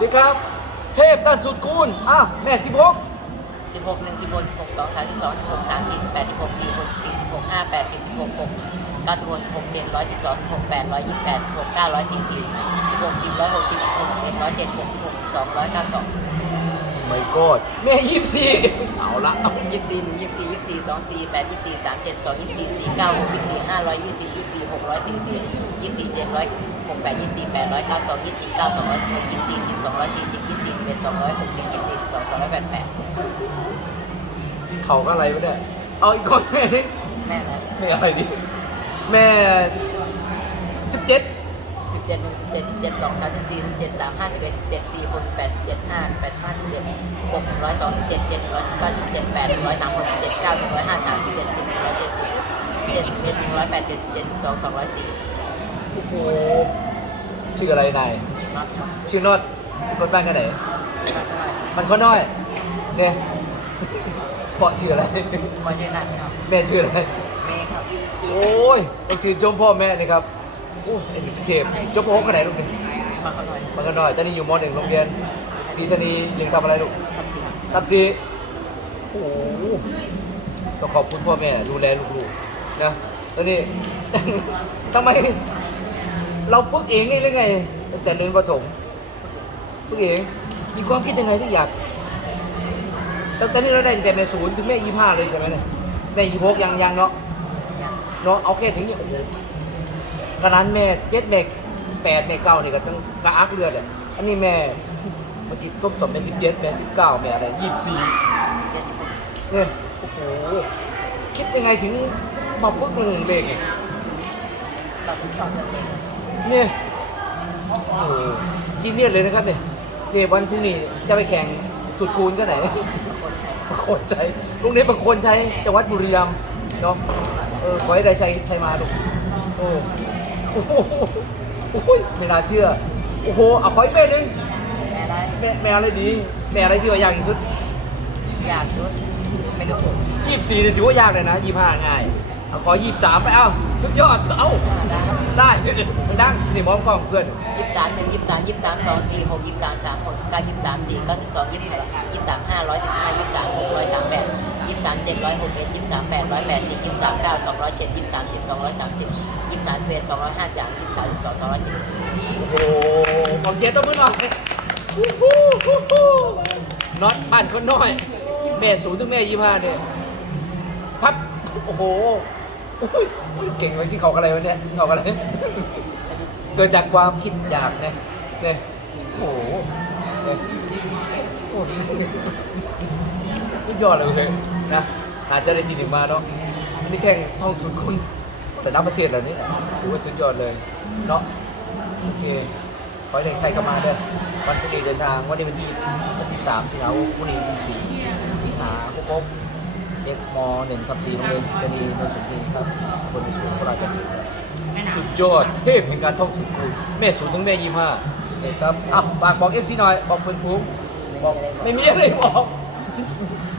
ดีครับ เทพตันสุดคูณอะแม่สิบหกสิบหกหนึ่งสิบหกสิบหกสองสามสิบสองสิบหกสามสี่สิบแปดสิบหกสี่หกสิบสี่สิบหกห้าแปดสิบสิบหกหกเก้าสิบหกสิบหกเจ็ดร้อยสิบสองสิบหกแปดร้อยยี่สิบแปดสิบหกเก้าร้อยสี่สี่สิบหกสิบร้อยหกสิบสิบหกสิบเอ็ดร้อยเจ็ดหกสิบหกสิบสองร้อยเก้าสองไม่กอดแม่ยี่สิบสี่เอาละเอายี่สิบสี่หนึ่งยี่สิบสี่ยี่สิบสี่สองสี่แปดยี่สิบสี่สามเจ็ดสองยี่สิบสี่สี่เก้าหกยี่สิบสี่ห้าร้อยยี่สิบยี่สิบสี่หกร้อยสี่สี่ยี่สิบสี่เจ็ดร้อย หกแปดยี่สี่แปดร้อยเก้าสองยี่สี่เก้าสองร้อยสิบหกยี่สี่สิบสองร้อยสี่สิบยี่สี่สิบเอ็ดสองร้อยหกสิบยี่สี่สิบสองสองร้อยแปดแปดเขาก็อะไรวะเนี่ยเอาอีกคนแม่นี่แม่นะแม่อะไรดิแม่สิบเจ็ดสิบเจ็ดหนึ่งสิบเจ็ดสิบเจ็ดสองสามสิบสี่สิบเจ็ดสามห้าสิบเอ็ดสิบเจ็ดสี่หกสิบแปดสิบเจ็ดห้าแปดสิบห้าสิบเจ็ดหกหนึ่งร้อยสองสิบเจ็ดเจ็ดหนึ่งร้อยสิบเก้าสิบเจ็ดแปดหนึ่งร้อยสามหกสิบเจ็ดเก้าหนึ่งร้อยห้าสามสิบเจ็ดสิบหนึ่งร้อยเจ็ดสิบสิบเจ็ดสิบเอ็ดหนึ่งร้อยแปดเจ็ดสิบเจ็ดสิบสองสองร้อยสี่ โอ้โหชื่ออะไรนายชื่อโนดคนบ้านกันไหน มันก็น้อย เนี่ยเพราะชื่ออะไรมาเช่นนั้นครับแม่ชื่ออะไรเมย์ครับโอ้ยต้องชื่นชมพ่อแม่นี่ครับโอ้ไอ้นี่เทพจบมหกกันไหนลูกนี่มาเขาหน่อยมันก็น้อยตอนนี้อยู่มหนึ่งโรงเรียนศรีธานียังทำอะไรลูกครับสี่ทำสีโอ้โหต้องขอบคุณพ่อแม่ดูแลลูกๆนะตอนนี้ทำไม เราพึกเองนี่หรือไงตั้งแต่เรียนประถมพึกเองมีความคิดยังไงที่อยากตั้งแต่ที่เราได้ตั้งแต่แม่ศูนย์ถึงแม่ยี่ห้าเลยใช่ไหมเนี่ยแม่ยี่หกยังยังเนาะเนาะเอาแค่ถึงนี่โอ้โหขนาดแม่เจ็ดแม่แปดแม่เก้านี่ก็ต้องกระอักเลือดอะอันนี้แม่เมื่อกี้ทบสอบแม่สิบเจ็ดแม่สิบเก้าแม่อะไรยี่สิบสี่เจ็ดสิบหกเนี่ยโอ้โหคิดยังไงถึงมาพึกมาหนึ่งเบรกเนี่ย เราเป็นชอบเรื่องเองเนี่ยโอ้โหจีเนียสเลยนะครับเนี่ยเนี่ยวันพรุ่งนี้จะไปแข่งสุดคูณก็ไหนคนใช้ประโคนชัยลุงเนี้ประโคนชัยจังหวัดบุรีรัมย์เนาะ เออ ขอให้ได้ชัยชัยมาลูกโอ้โอ้โหโอ้ยไม่น่าเชื่อ โอ้โห เอาขออีกแม่หนึ่งแม่ได้แม่แม่อะไรดี แม่อะไรที่ว่ายากที่สุดอยากชุดไม่รู้ยี่สิบสี่เนี่ยถือว่ายากเลยนะยี่ห้าง่ายเอา ขอยี่สิบสามไปเอ้าสุดยอดเอ้าได้ได้มันดังนี่มองกล้องเพื่อนยี่สิบสามหนึ่งยี่สิบสามยี่สิบสามสองสี่หกยี่สิบสามสามหกสิบเก้ายี่สิบสามสี่เก้าสิบสองยี่สิบยี่สิบสามห้าร้อยสิบห้ายี่สิบสามหกร้อยสามแปดยี่สิบสามเจ็ดร้อยหกเอ็ดยี่สิบสามแปดร้อยแปดสี่ยี่สิบสามเก้าสองร้อยเจ็ดยี่สิบสามสิบสองร้อยสามสิบยี่สิบสามสิบเอ็ดสองร้อยห้าสิบสามยี่สิบสามสิบสองสองร้อยเจ็ดโอ้โหของเจ๊ต้องมือหน่อยฮู้ฮู้ฮู้ฮู้น็อตบ้านคนน้อย แม่ศูนย์ถึงแม่ยี่ห้าเนี่ยพับโอ้โหโอ้ย เก่งไปกินเขาอะไรวะเนี่ยกินเขาอะไร เกิดจากความคิดอยากเนี่ยเนี่ยโอ้โหเนี่ยโอ้โหสุดยอดเลยเว้ยนะอาจจะได้ทีหนึ่งมาเนาะอันนี่แค่ท่องสุดคุณ แต่นักประเทศเหล่านี้แหละถือว่าสุดยอดเลยเนาะโอเคขอให้เด็กชัยกลับมาเด้อวันพรุ่งนี้เดินทางวันนี้วันที่วันที่สามสิงหาคมพรุ่งนี้วันที่สี่สิงหาคม เอกมหนึ่งทับสี่โรงเรียนสิงห์นีในสุขีครับคนในสวนโคราชกันสุดยอดเทพแห่งการท่องสุดคูณแม่ศูนย์ถึงแม่ยี่ห้าครับอะฝากบอกเอฟซีหน่อย บอกเพื่อนฟุ้งบอกไม่มีอะไรบอก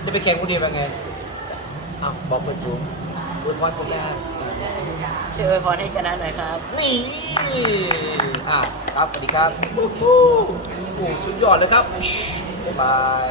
จะไปแข่งคนเดียวยังไงอะบอกเพื่อนฟุ้งบุญพรคุณย่าช่วยอวยพรให้ชนะหน่อยครับ นี่อะครับสวัสดีครับโอ้โหโอ้โหสุดยอดเลยครับบ๊ายบาย